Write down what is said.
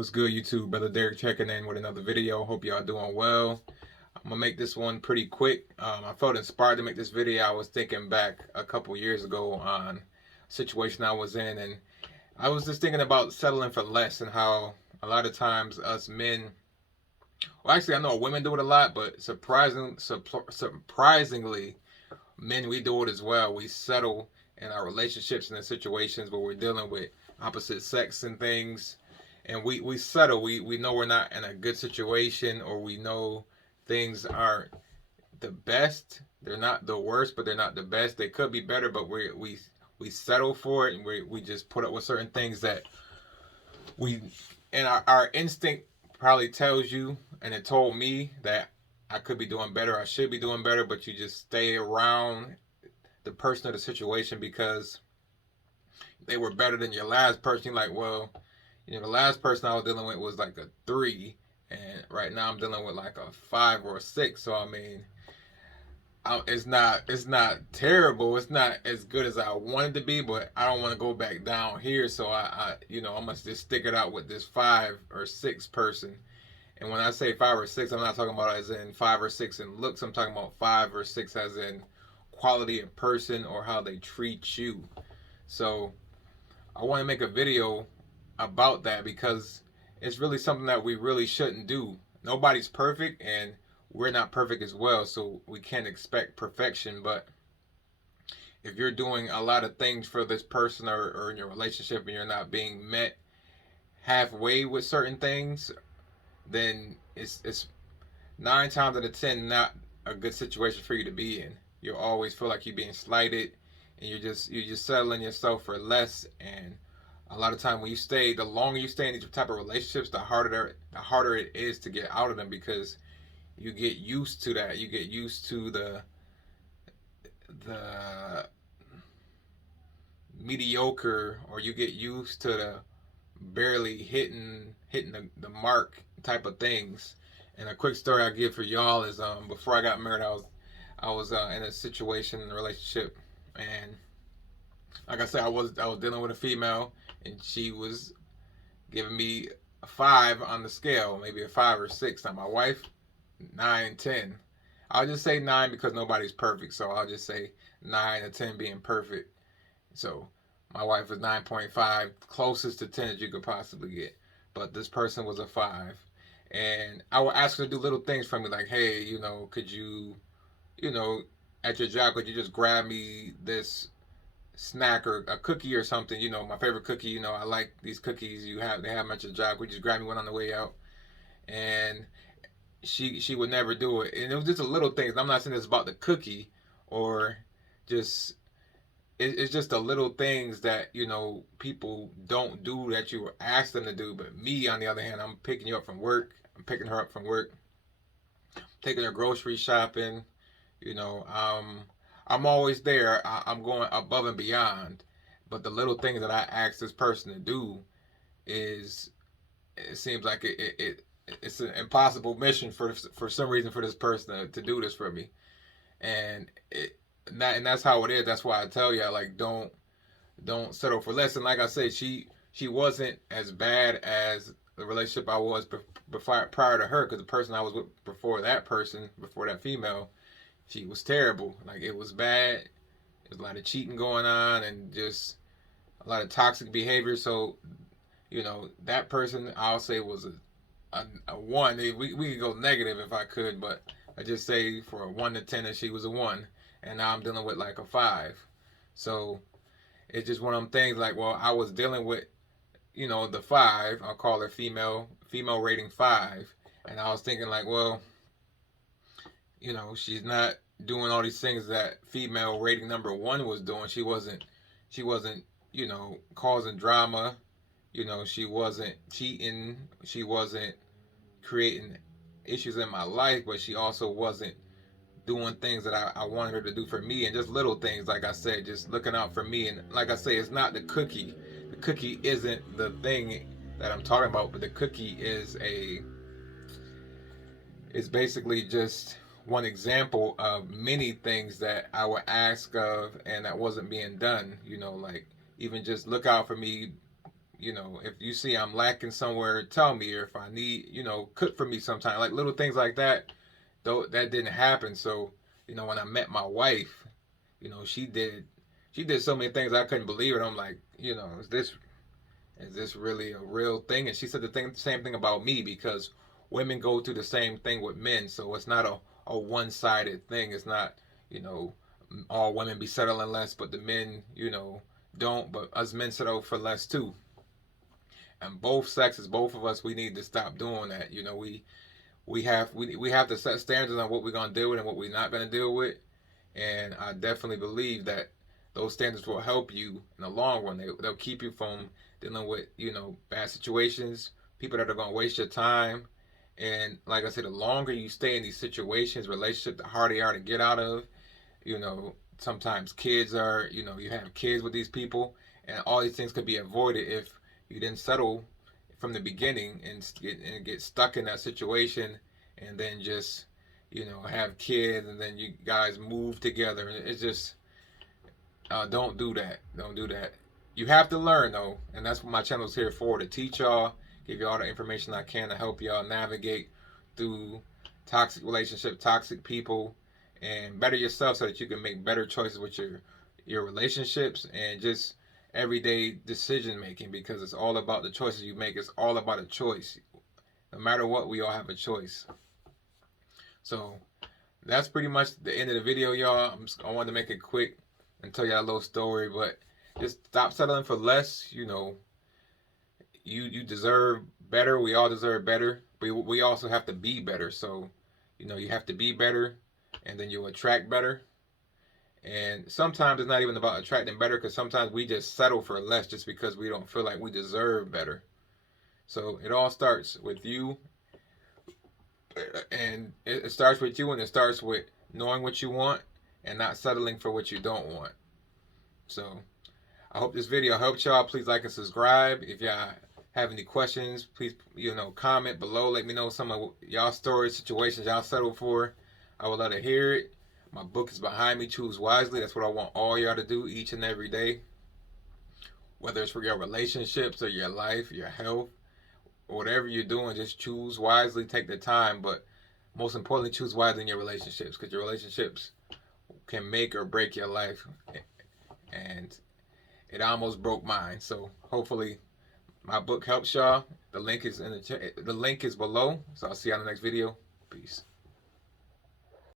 What's good, YouTube? Brother Derek checking in with another video. Hope y'all doing well. I'm gonna make this one pretty quick. I felt inspired to make this video. I was thinking back a couple years ago on a situation I was in, and I was just thinking about settling for less and how a lot of times us men, well, actually, I know women do it a lot, but surprisingly, men, we do it as well. We settle in our relationships and in situations where we're dealing with opposite sex and things, and we settle. We know we're not in a good situation, or we know things aren't the best. They're not the worst, but they're not the best. They could be better, but we settle for it, and we just put up with certain things that we, and our instinct probably tells you, and it told me that I could be doing better, I should be doing better, but you just stay around the person or the situation because they were better than your last person. You're like, well, the last person I was dealing with was like a 3, and right now I'm dealing with like a 5 or a 6. So I mean, it's not terrible. It's not as good as I wanted to be, but I don't want to go back down here. So I must just stick it out with this 5 or 6 person. And when I say 5 or 6, I'm not talking about as in 5 or 6 in looks. I'm talking about 5 or 6 as in quality of person or how they treat you. So I want to make a video about that because it's really something that we really shouldn't do. Nobody's perfect, and we're not perfect as well, so we can't expect perfection. But if you're doing a lot of things for this person, or in your relationship, and you're not being met halfway with certain things, then it's 9 times out of 10 not a good situation for you to be in. You'll always feel like you're being slighted, and you're just settling yourself for less. And a lot of time when you stay, the longer you stay in these type of relationships, the harder it is to get out of them, because you get used to that. You get used to the mediocre, or you get used to the barely hitting the mark type of things. And a quick story I give for y'all is before I got married, I was in a situation in a relationship, and like I said, I was dealing with a female, and she was giving me a 5 on the scale, maybe a 5 or 6. Now my wife, 9, 10. I'll just say 9 because nobody's perfect, so I'll just say 9 or 10 being perfect. So my wife was 9.5, closest to 10 as you could possibly get. But this person was a 5. And I would ask her to do little things for me, like, hey, could you know, at your job, could you just grab me this snack or a cookie or something? My favorite cookie, I like these cookies they have them at your job. Could you just grab me one on the way out? And she would never do it. And it was just a little things. I'm not saying it's about the cookie, or just it's just the little things that people don't do that you ask them to do. But me, on the other hand, I'm picking you up from work. I'm picking her up from work, taking her grocery shopping. I'm always there. I'm going above and beyond. But the little things that I ask this person to do is, it seems like it's an impossible mission for some reason for this person to do this for me. And that's how it is. That's why I tell you, like, don't settle for less. And like I said, she wasn't as bad as the relationship I was before, prior to her, because the person I was with before that female, she was terrible. Like, it was bad. There's a lot of cheating going on, and just a lot of toxic behavior. So that person, I'll say, was a 1. We could go negative if I could, but I just say for a 1 to 10 that she was a 1, and now I'm dealing with like a 5. So it's just one of them things. Like, well, I was dealing with the 5. I'll call her female rating 5, and I was thinking like, well, she's not doing all these things that female rating number 1 was doing. She wasn't causing drama. She wasn't cheating. She wasn't creating issues in my life, but she also wasn't doing things that I wanted her to do for me. And just little things, like I said, just looking out for me. And like I say, it's not the cookie. The cookie isn't the thing that I'm talking about, but the cookie is basically just one example of many things that I would ask of and that wasn't being done. Like, even just look out for me you know, if you see I'm lacking somewhere, tell me. Or if I need, you know, cook for me sometime. Like little things like that. Though that didn't happen. So, you know, when I met my wife, you know, she did so many things I couldn't believe it. I'm like, you know, is this really a real thing? And she said same thing about me, because women go through the same thing with men. So it's not a one-sided thing. It's not, you know, all women be settling less, but the men, you know, don't. But us men settle for less too. And both sexes, both of us, we need to stop doing that. You know, we have to set standards on what we're gonna deal with and what we're not gonna deal with. And I definitely believe that those standards will help you in the long run. They'll keep you from dealing with, you know, bad situations, people that are going to waste your time. And like I said, the longer you stay in these situations, relationship, the harder they are to get out of. You know, sometimes kids are, you know, you have kids with these people, and all these things could be avoided if you didn't settle from the beginning and get stuck in that situation, and then just, you know, have kids, and then you guys move together. And it's just, don't do that. Don't do that. You have to learn though, and that's what my channel is here for, to teach y'all, give you all the information I can to help y'all navigate through toxic relationship, toxic people, and better yourself so that you can make better choices with your relationships and just everyday decision making, because it's all about the choices you make. It's all about a choice. No matter what, we all have a choice. So that's pretty much the end of the video, y'all. I wanted to make it quick and tell y'all a little story, but just stop settling for less. You know, you deserve better. We all deserve better. We also have to be better. So, you know, you have to be better, and then you'll attract better. And sometimes it's not even about attracting better, because sometimes we just settle for less just because we don't feel like we deserve better. So it all starts with you, and it starts with you, and it starts with knowing what you want and not settling for what you don't want. So I hope this video helped y'all. Please like and subscribe. If y'all have any questions, please, you know, comment below. Let me know some of y'all stories, situations y'all settled for. I would love to hear it. My book is behind me, Choose Wisely. That's what I want all y'all to do each and every day. Whether it's for your relationships or your life, your health, or whatever you're doing, just choose wisely, take the time. But most importantly, choose wisely in your relationships, because your relationships can make or break your life. And it almost broke mine. So hopefully my book helps y'all. The link is below. So I'll see you on the next video. Peace.